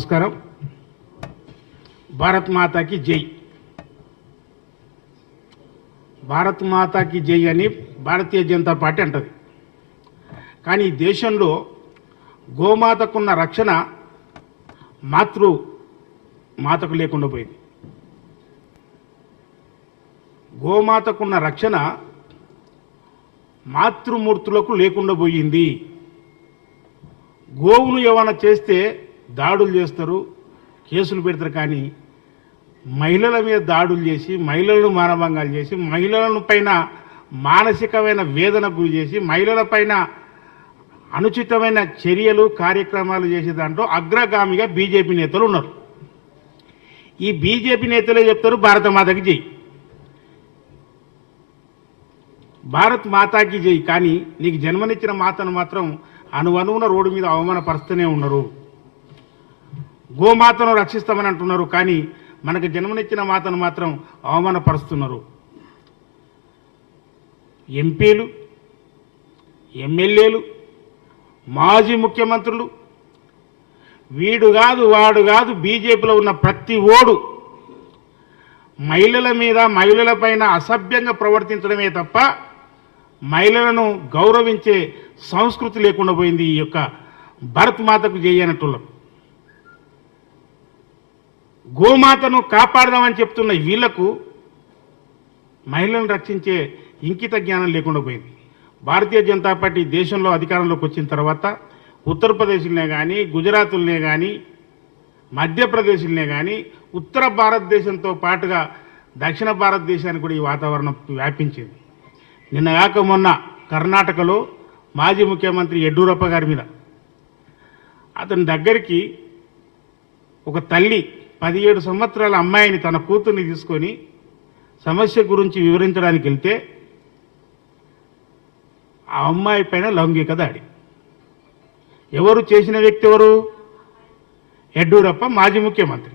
నమస్కారం. భారత్ మాతాకి జై. భారత్ మాతాకి జై అని భారతీయ జనతా పార్టీ అంటది. కానీ దేశంలో గోమాతకున్న రక్షణ మాతృ మాతకు లేకుండా పోయింది. గోమాతకున్న రక్షణ మాతృమూర్తులకు లేకుండా పోయింది. గోవును ఏమైనా చేస్తే దాడులు చేస్తారు కేసులు పెడతారు కానీ మహిళల మీద దాడులు చేసి మహిళలను మానభంగాలు చేసి మహిళలను పైన మానసికమైన వేదన గురి చేసి మహిళల పైన అనుచితమైన చర్యలు కార్యక్రమాలు చేసే దాంట్లో అగ్రగామిగా బీజేపీ నేతలు ఉన్నారు. ఈ బీజేపీ నేతలే చెప్తారు భారత మాతకి జై. భారత్ మాతాకి జై కానీ నీకు జన్మనిచ్చిన మాతను మాత్రం అనువనువున రోడ్డు మీద అవమానపరుస్తూనే ఉన్నారు. గోమాతను రక్షిస్తామని అంటున్నారు కానీ మనకు జన్మనిచ్చిన మాతను మాత్రం అవమానపరుస్తున్నారు. ఎంపీలు ఎమ్మెల్యేలు మాజీ ముఖ్యమంత్రులు వీడు కాదు వాడు కాదు బీజేపీలో ఉన్న ప్రతి ఓడు మహిళల మీద మహిళల పైన అసభ్యంగా ప్రవర్తించడమే తప్ప మహిళలను గౌరవించే సంస్కృతి లేకుండా పోయింది ఈ యొక్క భరత్ మాతకు చేయనట్టున్నారు గోమాతను కాపాడదామని చెప్తున్న వీళ్ళకు మహిళలను రక్షించే ఇంకిత జ్ఞానం లేకుండా పోయింది. భారతీయ జనతా పార్టీ దేశంలో అధికారంలోకి వచ్చిన తర్వాత ఉత్తరప్రదేశ్లనే కానీ గుజరాత్లనే కానీ మధ్యప్రదేశ్లనే కానీ ఉత్తర భారతదేశంతో పాటుగా దక్షిణ భారతదేశానికి కూడా ఈ వాతావరణం వ్యాపించింది. నిన్న కాక మొన్న కర్ణాటకలో మాజీ ముఖ్యమంత్రి యడ్యూరప్ప గారి మీద. అతని దగ్గరికి ఒక తల్లి పదిహేడు సంవత్సరాల అమ్మాయిని తన కూతుర్ని తీసుకొని సమస్య గురించి వివరించడానికి వెళ్తే ఆ అమ్మాయి పైన లౌంగిక దాడి. ఎవరు చేసిన వ్యక్తి ఎవరు? యడ్యూరప్ప మాజీ ముఖ్యమంత్రి.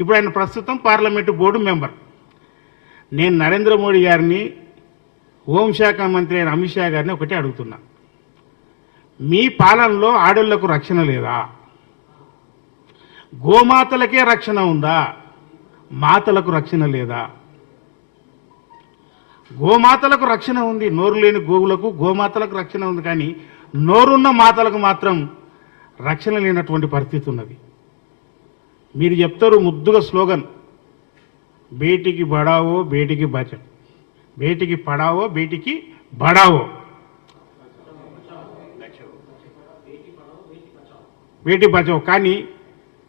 ఇప్పుడు ఆయన ప్రస్తుతం పార్లమెంటు బోర్డు మెంబర్. నేను నరేంద్ర మోడీ గారిని హోంశాఖ మంత్రి అయిన అమిత్ షా గారిని ఒకటే అడుగుతున్నా. మీ పాలనలో ఆడళ్ళకు రక్షణ లేదా? గోమాతలకే రక్షణ ఉందా? మాతలకు రక్షణ లేదా? గోమాతలకు రక్షణ ఉంది నోరు లేని గోవులకు గోమాతలకు రక్షణ ఉంది కానీ నోరున్న మాతలకు మాత్రం రక్షణ లేనటువంటి పరిస్థితి ఉన్నది. మీరు చెప్తారు ముద్దుగా స్లోగన్ బేటికి బడావో బేటికి బచ బేటికి పడావో బేటికి బడావో. బేటీ బచావో కానీ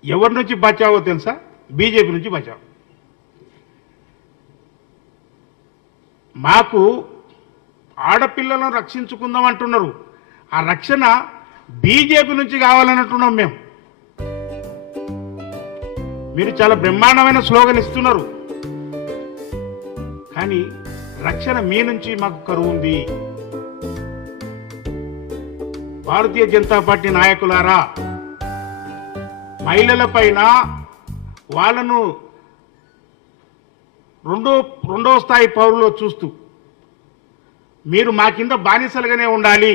ఎవరి నుంచి బచావో తెలుసా? బీజేపీ నుంచి బచావు. మాకు ఆడపిల్లలను రక్షించుకుందాం అంటున్నారు. ఆ రక్షణ బీజేపీ నుంచి కావాలనంటున్నాం మేము. మీరు చాలా బ్రహ్మాండమైన స్లోగన్ ఇస్తున్నారు. కానీ రక్షణ మీ నుంచి మాకు కరువు ఉంది. భారతీయ జనతా పార్టీ నాయకులారా మహిళల పైన వాళ్ళను రెండో రెండవ స్థాయి పౌరులో చూస్తూ మీరు మా కింద బానిసలుగానే ఉండాలి.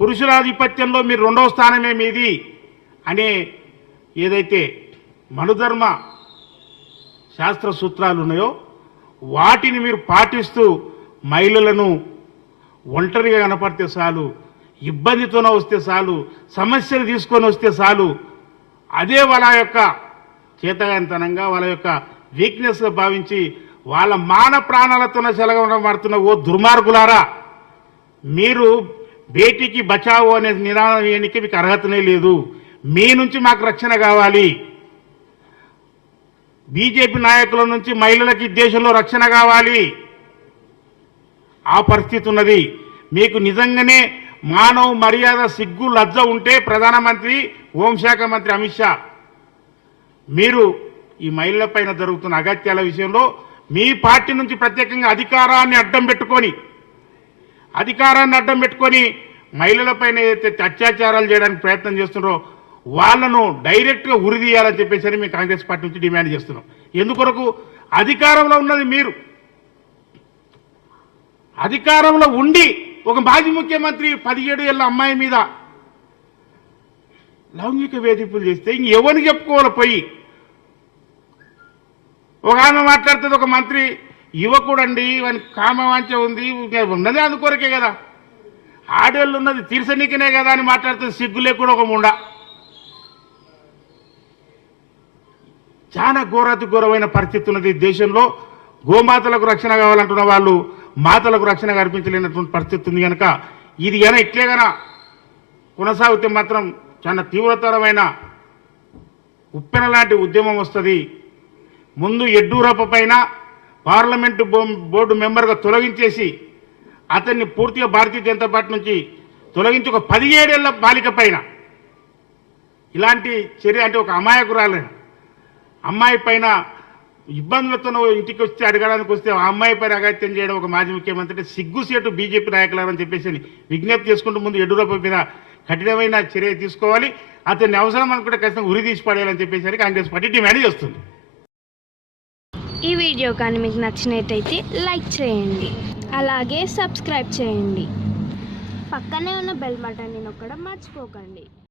పురుషులాధిపత్యంలో మీరు రెండవ స్థానమే మీది అనే ఏదైతే మనుధర్మ శాస్త్ర సూత్రాలు ఉన్నాయో వాటిని మీరు పాటిస్తూ మహిళలను ఒంటరిగా కనపడితే చాలు. ఇబ్బందితోనే వస్తే చాలు సమస్యలు తీసుకొని వస్తే చాలు అదే వాళ్ళ యొక్క చేతగానితనంగా వాళ్ళ యొక్క వీక్నెస్గా భావించి వాళ్ళ మాన ప్రాణాలతోనే సెలగబడుతున్న ఓ దుర్మార్గులారా మీరు బేటీకి బచావో అనే నినాదం వేయడానికి మీకు అర్హతనే లేదు. మీ నుంచి మాకు రక్షణ కావాలి. బీజేపీ నాయకుల నుంచి మహిళలకి దేశంలో రక్షణ కావాలి. ఆ పరిస్థితి ఉన్నది. మీకు నిజంగానే మానవ మర్యాద సిగ్గు లజ్జ ఉంటే ప్రధానమంత్రి హోంశాఖ మంత్రి అమిత్ షా. మీరు ఈ మహిళల పైన జరుగుతున్న అగత్యాల విషయంలో మీ పార్టీ నుంచి ప్రత్యేకంగా అధికారాన్ని అడ్డం పెట్టుకొని అధికారాన్ని అడ్డం పెట్టుకొని మహిళలపైన ఏదైతే అత్యాచారాలు చేయడానికి ప్రయత్నం చేస్తున్నారో వాళ్ళను డైరెక్ట్గా ఉరిదీయాలని చెప్పేసి మేము కాంగ్రెస్ పార్టీ నుంచి డిమాండ్ చేస్తున్నాం. ఎందుకొరకు? అధికారంలో ఉన్నది మీరు. అధికారంలో ఉండి ఒక మాజీ ముఖ్యమంత్రి పదిహేడు ఏళ్ళ అమ్మాయి మీద లౌంగిక వేధింపులు చేస్తే ఇంక ఎవరిని చెప్పుకోవాలి పోయి? ఒక ఆమె మాట్లాడుతుంది ఒక మంత్రి యువకుడండి వాని కామవాంచ ఉంది ఉన్నదే అందుకొరకే కదా. ఆడేళ్ళు ఉన్నది తీర్చనీకనే కదా అని మాట్లాడుతుంది సిగ్గు లేకుండా ఒక ముండ. చాలా ఘోరాతి ఘోరమైన పరిస్థితి ఉన్నది దేశంలో. గోమాతలకు రక్షణ కావాలంటున్న వాళ్ళు మాతలకు రక్షణ కల్పించలేనటువంటి పరిస్థితి ఉంది కనుక ఇది గన ఇట్లే గన కొనసాగితే మాత్రం చాలా తీవ్రతరమైన ఉప్పెన లాంటి ఉద్యమం వస్తుంది. ముందు యడ్యూరప్ప పైన పార్లమెంటు బో- బోర్డు మెంబర్గా తొలగించేసి అతన్ని పూర్తిగా భారతీయ జనతా పార్టీ నుంచి తొలగించి ఒక పదిహేడేళ్ళ బాలిక పైన ఇలాంటి చర్య అంటే ఒక అమాయకురాలు అమ్మాయి పైన ఇబ్బందులతో ఇంటికి వచ్చి అడగడానికి వస్తే ఆ అమ్మాయి పైన అగత్యం చేయడం ఒక మాజీ ముఖ్యమంత్రి సిగ్గుసేటు బీజేపీ నాయకులని చెప్పేసి విజ్ఞప్తి చేసుకుంటూ ముందు యడ్యూరప్ప మీద కఠినమైన చర్య తీసుకోవాలి. అతన్ని అవసరం అనుకుంటే ఖచ్చితంగా ఉరి తీసి పడేయాలని చెప్పేసరికి కాంగ్రెస్ పార్టీ డిమాండ్ చేస్తుంది. ఈ వీడియో కానీ మీకు నచ్చినట్టయితే లైక్ చేయండి. అలాగే సబ్స్క్రైబ్ చేయండి. పక్కనే ఉన్న బెల్ నేను ఒక్కటే మర్చిపోకండి.